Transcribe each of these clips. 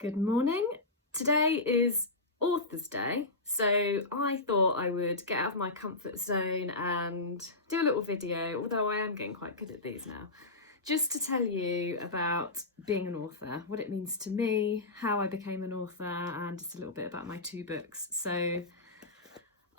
Good morning. Today is Author's Day, so I thought I would get out of my comfort zone and do a little video, although I am getting quite good at these now, just to tell you about being an author, what it means to me, how I became an author, and just a little bit about my two books. So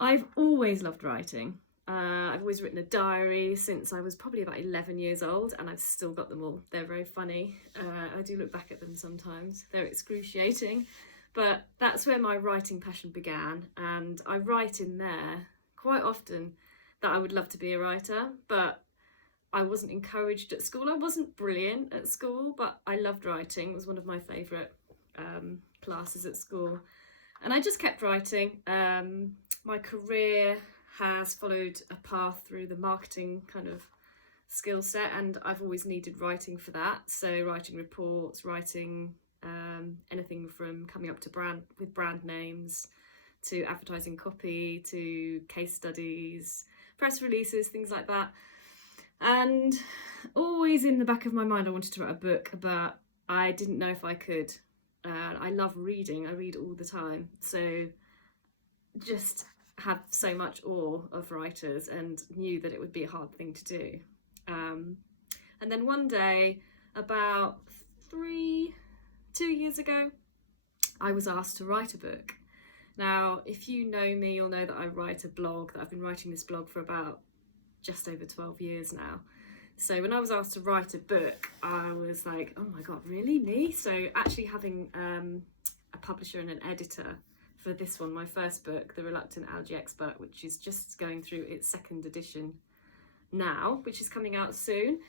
I've always loved writing. I've always written a diary since I was probably about 11 years old, and I've still got them all. They're very funny. I do look back at them sometimes. They're excruciating, but that's where my writing passion began. And I write in there quite often that I would love to be a writer, but I wasn't encouraged at school. I wasn't brilliant at school, but I loved writing. It was one of my favourite classes at school. And I just kept writing. My career has followed a path through the marketing kind of skill set, and I've always needed writing for that. So writing reports, writing anything from coming up to brand names to advertising copy to case studies, press releases, things like that. And always in the back of my mind I wanted to write a book, but I didn't know if I could. I love reading. I read all the time, so just have so much awe of writers and knew that it would be a hard thing to do. And then one day, about 2 years ago, I was asked to write a book. Now, if you know me, you'll know that I write a blog, that I've been writing this blog for about just over 12 years now. So when I was asked to write a book, I was like, oh my God, really, me? So actually having a publisher and an editor for this one, my first book, The Reluctant Allergy Expert, which is just going through its second edition now, which is coming out soon.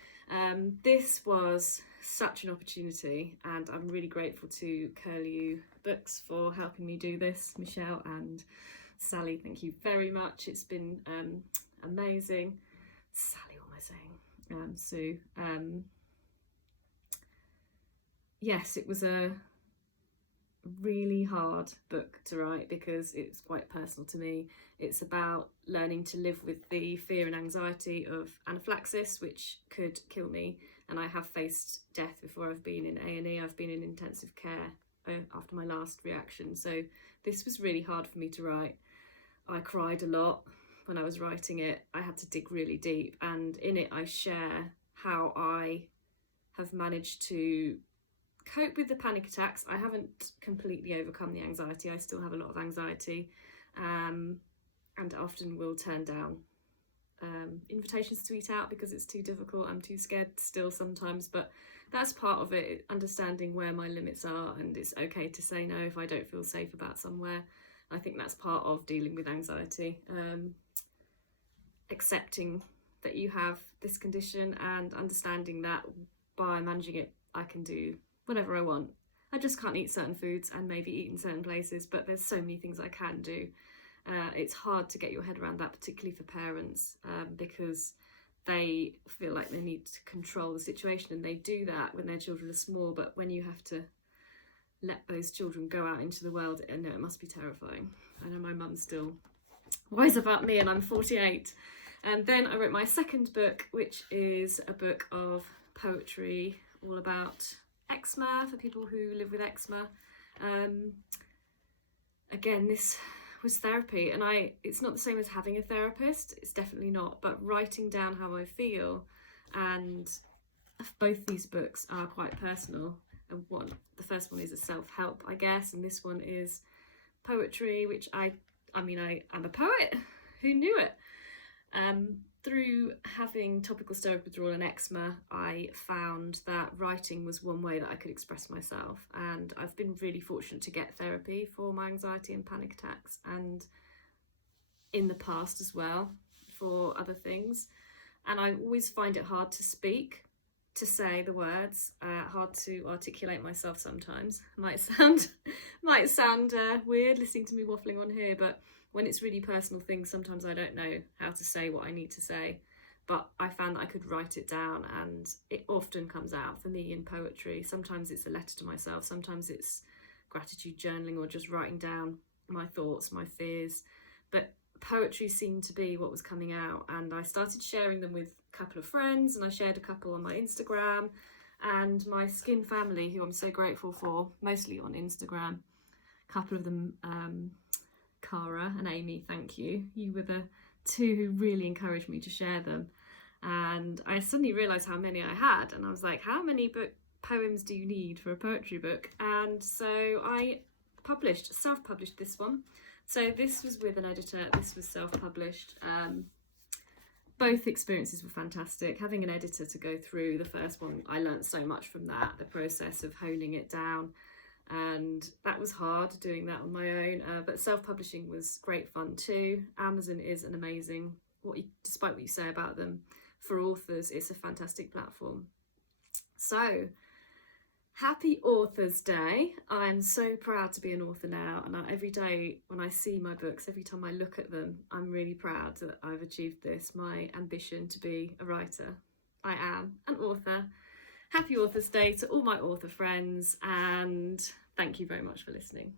This was such an opportunity, and I'm really grateful to Curlew Books for helping me do this. Michelle and Sally, thank you very much. It's been amazing. Sally, what am I saying? Sue. Yes, it was a really hard book to write because it's quite personal to me. It's about learning to live with the fear and anxiety of anaphylaxis, which could kill me, and I have faced death before. I've been in A&E, I've been in intensive care after my last reaction, so this was really hard for me to write. I cried a lot when I was writing it. I had to dig really deep, and in it I share how I have managed to cope with the panic attacks. I haven't completely overcome the anxiety. I still have a lot of anxiety, and often will turn down invitations to eat out because it's too difficult. I'm too scared still sometimes, but that's part of it, understanding where my limits are, and it's okay to say no if I don't feel safe about somewhere. I think that's part of dealing with anxiety, accepting that you have this condition and understanding that by managing it I can do whatever I want. I just can't eat certain foods and maybe eat in certain places, but there's so many things I can do. It's hard to get your head around that, particularly for parents, because they feel like they need to control the situation, and they do that when their children are small, but when you have to let those children go out into the world, I know it must be terrifying. I know my mum's still wise about me, and I'm 48. And then I wrote my second book, which is a book of poetry all about eczema, for people who live with eczema. Again, this was therapy, and it's not the same as having a therapist, it's definitely not, but writing down how I feel, and both these books are quite personal. And the first one is a self-help, I guess, and this one is poetry, which I mean, I'm a poet, who knew it? Through having topical steroid withdrawal and eczema, I found that writing was one way that I could express myself, and I've been really fortunate to get therapy for my anxiety and panic attacks, and in the past as well for other things. And I always find it hard to speak, to say the words, hard to articulate myself sometimes. Might sound weird listening to me waffling on here, but when it's really personal things, sometimes I don't know how to say what I need to say, but I found that I could write it down, and it often comes out for me in poetry. Sometimes it's a letter to myself, sometimes it's gratitude journaling or just writing down my thoughts, my fears, but poetry seemed to be what was coming out, and I started sharing them with a couple of friends, and I shared a couple on my Instagram, and my skin family, who I'm so grateful for, mostly on Instagram. A couple of them, Cara and Amy, thank you. You were the two who really encouraged me to share them. And I suddenly realised how many I had, and I was like, how many poems do you need for a poetry book? And so I self-published this one. So this was with an editor, this was self-published. Both experiences were fantastic. Having an editor to go through the first one, I learnt so much from that, the process of honing it down. And that was hard doing that on my own, but self-publishing was great fun too. Amazon is an amazing, despite what you say about them, for authors, it's a fantastic platform. So, happy Authors Day. I'm so proud to be an author now, and every day when I see my books, every time I look at them, I'm really proud that I've achieved this, my ambition to be a writer. I am an author. Happy Authors Day to all my author friends, and thank you very much for listening.